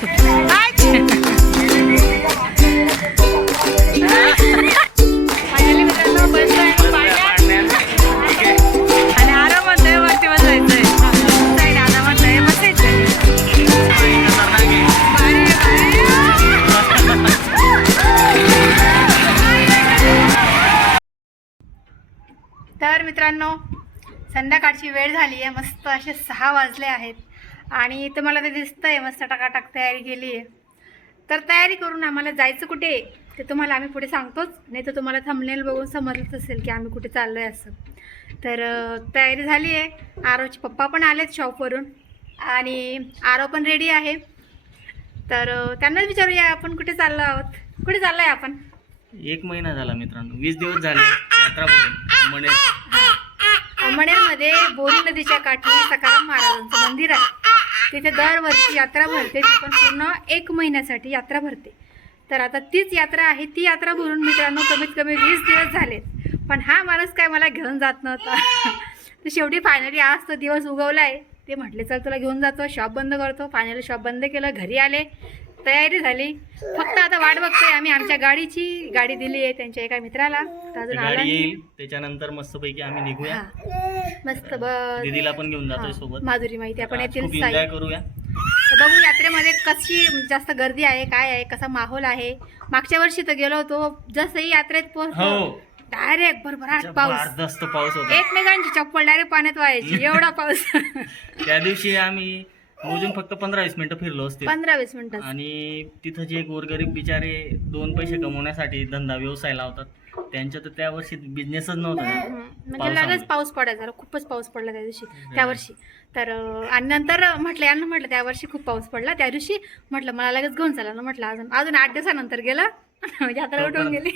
Finally मित्रांनो बसलोय आणि आराम म्हणतोय वरती बसायचंय. दादा म्हणतोय बसायचंय. तर मित्रांनो संध्याकाळची वेळ झाली आहे. मस्त असे 6 वाजले आहेत आणि तुम्हाला ते दिसतंय मस्त टकाटक तयारी केली आहे. तर तयारी करून आम्हाला जायचं कुठे ते तुम्हाला आम्ही पुढे सांगतोच. नाही तर तुम्हाला थंबनेल बघून समजलंच असेल की आम्ही कुठे चाललो आहे असं. तर तयारी झाली आहे. आरवचे पप्पा पण आलेत शॉपवरून आणि आरव पण रेडी आहे. तर त्यांनाच विचारूया आपण कुठे चाललो आहोत. कुठे चाललो आहे आपण? 1 महिना झाला मित्रांनो, 20 दिवस झाले यात्रा भरून मणेरमध्ये बोरी नदीच्या काठी सखाराम महाराजांचं मंदिर आहे. तिथे दरवर्षी यात्रा भरते. ती पण पूर्ण 1 महिन्यासाठी यात्रा भरते. तर आता तीच यात्रा आहे. ती यात्रा भरून मित्रांनो कमीत कमी 20 दिवस झालेत. पण हा माणूस काय मला घेऊन जात नव्हता. तर शेवटी फायनली आज तो दिवस उगवला आहे. ते म्हटले चल तुला घेऊन जातो, शॉप बंद करतो. फायनली शॉप बंद केलं, घरी आले, तयारी झाली. फक्त आता वाट बघतोय आम्ही आमच्या गाडीची. गाडी दिली आहे त्यांच्या एका मित्राला. अजून आला येईल त्याच्यानंतर मस्तपैकी आम्ही निघूया. मस्त दीदीला पण घेऊन जातोय सोबत. माधुरी माहिती आपण येतील एन्जॉय करूया. तर बघू यात्रेमध्ये कशी जास्त गर्दी आहे, काय आहे, कसा माहोल आहे. मागच्या वर्षी तर गेलो होतो, जसंही यात्रेत पोहोचलो डायरेक्ट भरभराट पाऊस होता. एकमेकांची चप्पल डायरेक्ट पाण्यात व्हायची एवढा पाऊस. त्या दिवशी आम्ही मोजून फक्त 15-20 मिनिटं फिरलो असते. 15-20 मिनिटं. आणि तिथं जे गोरगरीब बिचारे 2 पैसे कमवण्यासाठी धंदा व्यवसाय लावतात त्यांच्या तर त्या वर्षी बिझनेसच नव्हता. म्हणजे लगेच पाऊस पडायचा, खूपच पाऊस पडला त्या दिवशी त्या वर्षी. तर आणि नंतर म्हटलं यांना म्हटलं त्या वर्षी खूप पाऊस पडला. त्या दिवशी म्हटलं मला लगेच घेऊन चला ना. म्हटलं अजून 8 दिवसानंतर गेलं. यात्रा उठून गेली.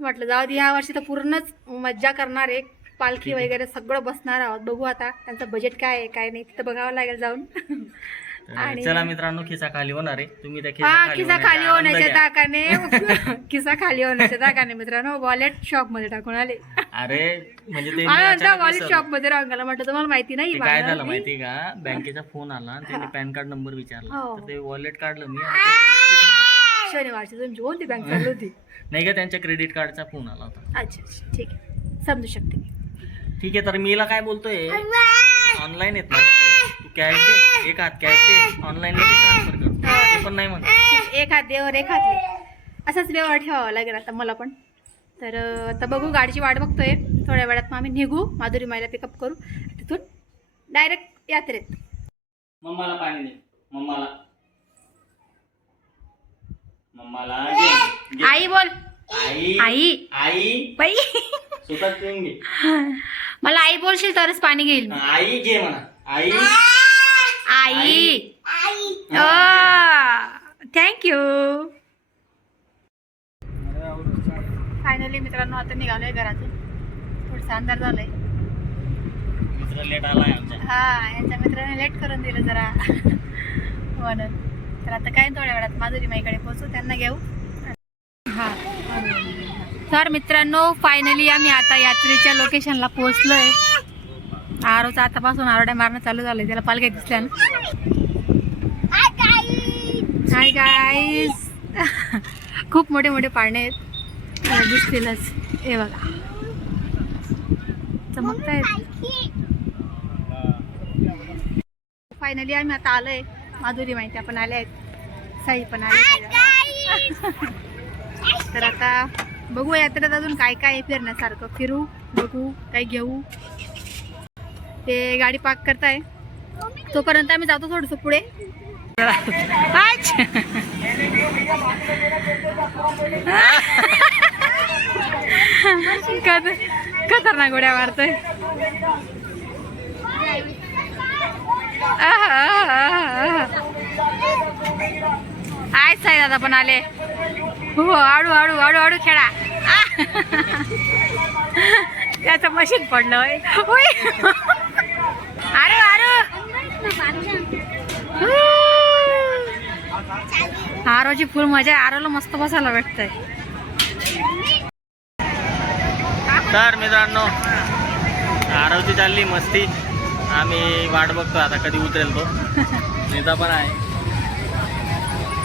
म्हटलं जाऊ दे ह्या वर्षी तर पूर्णच मज्जा करणार आहे. पालखी वगैरे सगळं बसणार आहोत. बघू आता त्यांचं बजेट काय आहे काय नाही तिथं बघावं लागेल जाऊन. आणि चला मित्रांनो खिसा खाली होणार आहे. तुम्ही त्या खिसा खाली होण्याच्या दाकाने मित्रांनो वॉलेट शॉप मध्ये टाकून आले. अरे म्हणजे ते वॉलेट शॉप मध्ये रांगाला म्हटलं तुम्हाला माहिती नाही काय झालं माहिती का, बँकेचा फोन आला त्यांनी पॅन कार्ड नंबर विचारला तर ते वॉलेट काढलं मी. शनिवारची तुमची कोणती बँक चालू होती? नाही का त्यांच्या क्रेडिट कार्डचा फोन आला होता. अच्छा ठीक आहे समजू शकते. ठीक आहे. तर मीला काय बोलतोय ऑनलाईन येत माझ्याकडे, तू कॅश दे, एक हात कॅश दे, ऑनलाईन ट्रान्सफर कर. ते पण नाही म्हणत. एक हात देवर एक हातले असाच व्यवहार ठेवावा लागेल आता मला पण. तर आता बघू गाडीची वाट बघतोय. थोड्या वेळात मग आम्ही निघू, माधुरी माईला पिकअप करू, तिथून डायरेक्ट यात्रेत. मम्माला पाणी दे. मम्माला आई बोल. आई बाई स्वतः पिऊन घे. मला आई बोलशील तरच पाणी घेईल. आई घे म्हणा. आई थँक्यू. फायनली मित्रांनो आता निघालोय घरातून. थोडसा अंधार झालाय. मित्र लेट आलाय आमचा. यांच्या मित्राने लेट करून दिलं जरा म्हणून. तर आता काय थोड्या वेळात माधुरी माईकडे पोहोचू, त्यांना घेऊ. तर मित्रांनो फायनली आम्ही आता यात्रेच्या लोकेशनला पोहोचलोय. आरोचा आतापासून आरड्या मारणं चालू झालंय. त्याला पालख्या दिसल्या ना. Hi guys. खूप मोठे मोठे पाळणे आहेत दिसतीलच. हे बघा चमकतायत. फायनली आम्ही आता आलोय. माधुरी माहिती आपण आले आहेत, साई पण आले. तर आता बघू यात्रेत अजून काय काय आहे फिरण्यासारखं. फिरू, बघू, काय घेऊ. ते गाडी पार्क करताय तोपर्यंत आम्ही जातो थोडंसं पुढे. खतरनाक उड्या मारतोय. आय साई दादा पण आले. हो आडू आडू आडू आडू खेळा. त्याचं मशीन पडलं होय. अरे आरोची फुल मजा आहे. आरोला मस्त बसायला भेटतंय. तर मित्रांनो आरवची चालली मस्ती. आम्ही वाट बघतो आता कधी उतरेल तो. नीता पण आहे.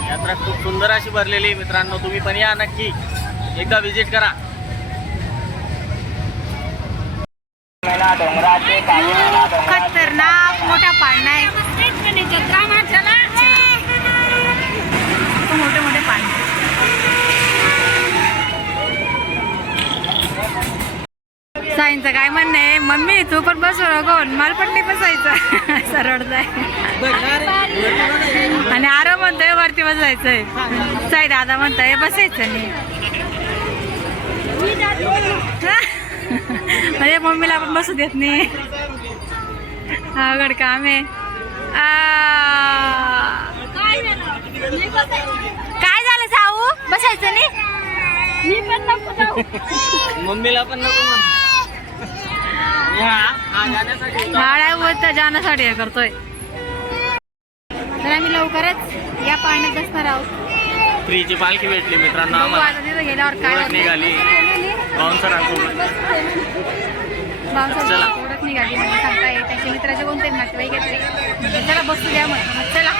यात्रा खूप सुंदर अशी भरलेली आहे मित्रांनो, तुम्ही पण या नक्की एकदा विजिट करा. खतरनाक मोठा पाळणा आहे. मोठे मोठे पाळणे. साईंचं काय म्हणणं आहे, मम्मी तू पण बसू नको, मला पण नाही बसायचं. सरळ जाय. आणि आरो म्हणतोय वरती बसायचंय. साई दादा म्हणतोय बसायचं नाही. म्हणजे मम्मीला पण बसू देत नाही. अवघड काम आहे. काय झालं साऊ, बसायचं नाही. मम्मीला पण नको जाण्यासाठी हे करतोय. तर आम्ही लवकरच या पाळण्यात बसणार आहोत. फ्रीची पालखी भेटली मित्रांनो बघू आम्हाला. आता तिथं गेल्यावर काय होतं. निघाली बाउन्सरांसोबत. चला. ओळख निघाली म्हणजे सांगताय त्याच्या मित्राचे कोणते नातेवाईक येते. चला बसू द्या मग. चला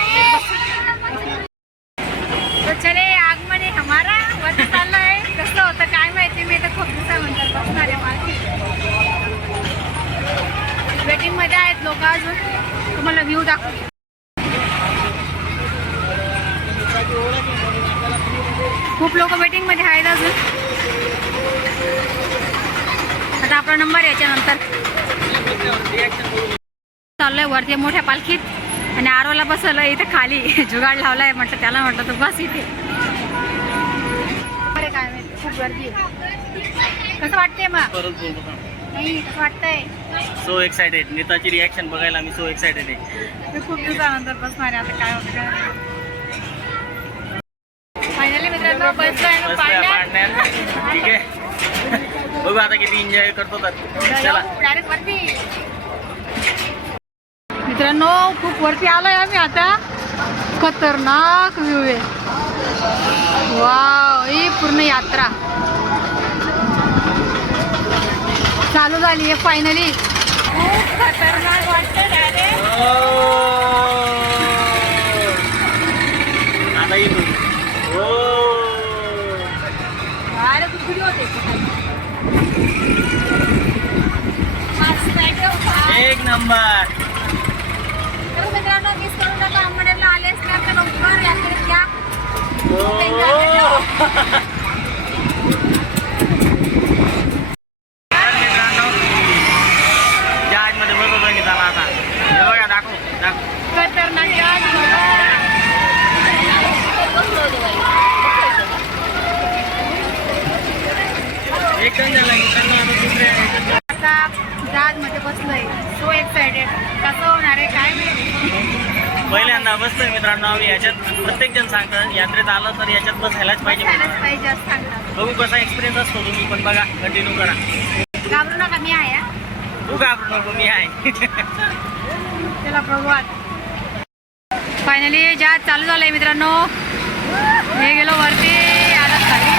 तो चले आगमन आहे हमारा. वरती चाललंय. कसं होतं काय माहिती. मी तर खूप दिवसानंतर बसणार आहे पालखी. वेटिंग मध्ये आहेत लोक अजून. तुम्हाला व्ह्यू दाखवते. खूप लोक वेटिंग मध्ये आहेत अजून. आता आपला नंबर याच्यानंतर. चाललोय वरती मोठ्या पालखीत आणि आरोला बसवलं इथे खाली. जुगाड लावलाय म्हटलं त्याला, म्हटलं तर बस इथे. अरे काय माहिती खूप गर्दी आहे. कसं वाटतंय मग? परत बोलतो. नाही कसं वाटतंय? So excited. नीताची रिॲक्शन बघायला मी सो एक्साइटेड आहे. मी खूप दिवसानंतर बसणार आहे. आता काय होतं काय. फायनली मित्रांनो बसलोय पाडण्यात. ठीक आहे. बघू आता किती एन्जॉय करतो तर. चला डायरेक्ट वरती. मित्रांनो खूप वरती आलोय आम्ही आता. खतरनाक व्ह्यू आहे. वाव, ही पूर्ण यात्रा चालू झाली आहे फायनली. खूप खतरनाक वाटतं डायरेक्ट. आता येईल. अरे खूप व्हिडिओ होते. एक नंबर. तर मित्रांनो मिस करू नका. अंबरनाथला आले असणार तर लवकर यात्रेत या. मित्रांनो जहाजमध्ये बसवतो मी त्याला आता. हे बघा दाखव दाखव. खतरनाक एकदम झालं मित्रांनो. आता दुसरे आता जहाजमध्ये बसलोय. So excited. कसं होणार आहे काय माहिती. पहिल्यांदा बसतोय मित्रांनो आम्ही याच्यात. प्रत्येक जण सांगतं यात्रेत आलं तर याच्यात बसायलाच पाहिजे. बसायलाच पाहिजे असं सांगतात. बघू कसा एक्सपिरियन्स असतो. तुम्ही पण बघा, कंटिन्यू करा. घाबरू नका मी आहे. तू घाबरू नको, मी आहे. चला बघू आता. फायनली जहाज चालू झालंय मित्रांनो. हे गेलो वरती. आला खाली.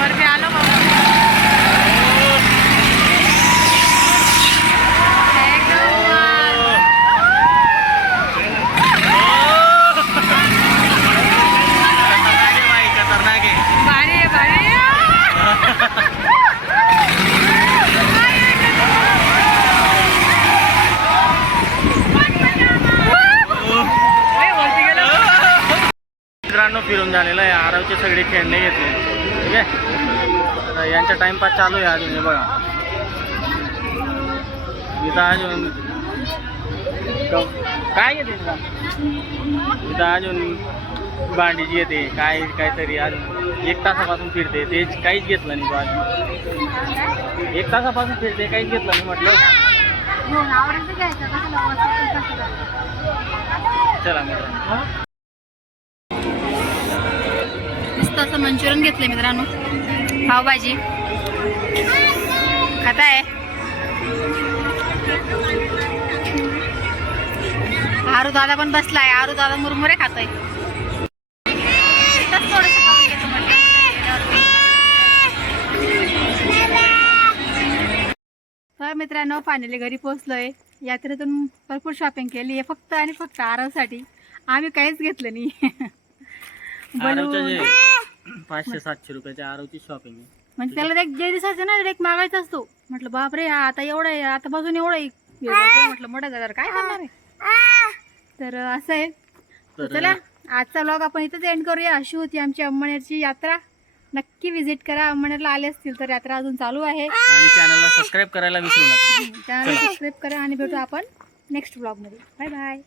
वरती आलो बाबा. खतरनाक आहे. भारी आहे भारी. मित्रांनो फिरून झालेलं आहे. आरवचे सगळे खेळणे घेतले. ठीक आहे. आता यांचा टाइमपास चालू आहे अजून. हे बघा इथं अजून काय घेते इथं अजून भांडीची येते काय काहीतरी. अजून 1 तासापासून फिरते. तेच काहीच घेतलं नाही तो अजून. 1 तासापासून फिरते काहीच घेतलं नाही म्हटलं. चला मित्रांनो. मस्त असं मंचुरियन घेतलंय मित्रांनो. पावभाजी खाताय. आरू दादा पण बसलाय. आरू दादा मुरमुरे खाताय. मित्रांनो फायनली घरी पोहोचलोय. यात्रेतून भरपूर शॉपिंग केली आहे फक्त आणि फक्त आरवसाठी. आम्ही काहीच घेतलं नाही. आरवच्या जे बलून 500-700 रुपयाच्या आरवची शॉपिंग आहे. म्हणजे त्याला एक जे दिसायचं ना एक मागायचा असतो. म्हटलं बापरे आता एवढं आहे, आता बाजून एवढं आहे. म्हटलं मोठा दादा काय करणार आहे. तर असं आहे. तर चला आजचा व्लॉग आपण इथंच एंड करूया. अशी होती आमची अंमळनेरची यात्रा. नक्की विजिट करा. अंमळनेरला आले असतील तर यात्रा अजून चालू आहे. आणि चॅनलला सबस्क्राईब करायला विसरू नका. चॅनल सबस्क्राईब करा आणि भेटू आपण नेक्स्ट व्लॉगमध्ये. Bye bye.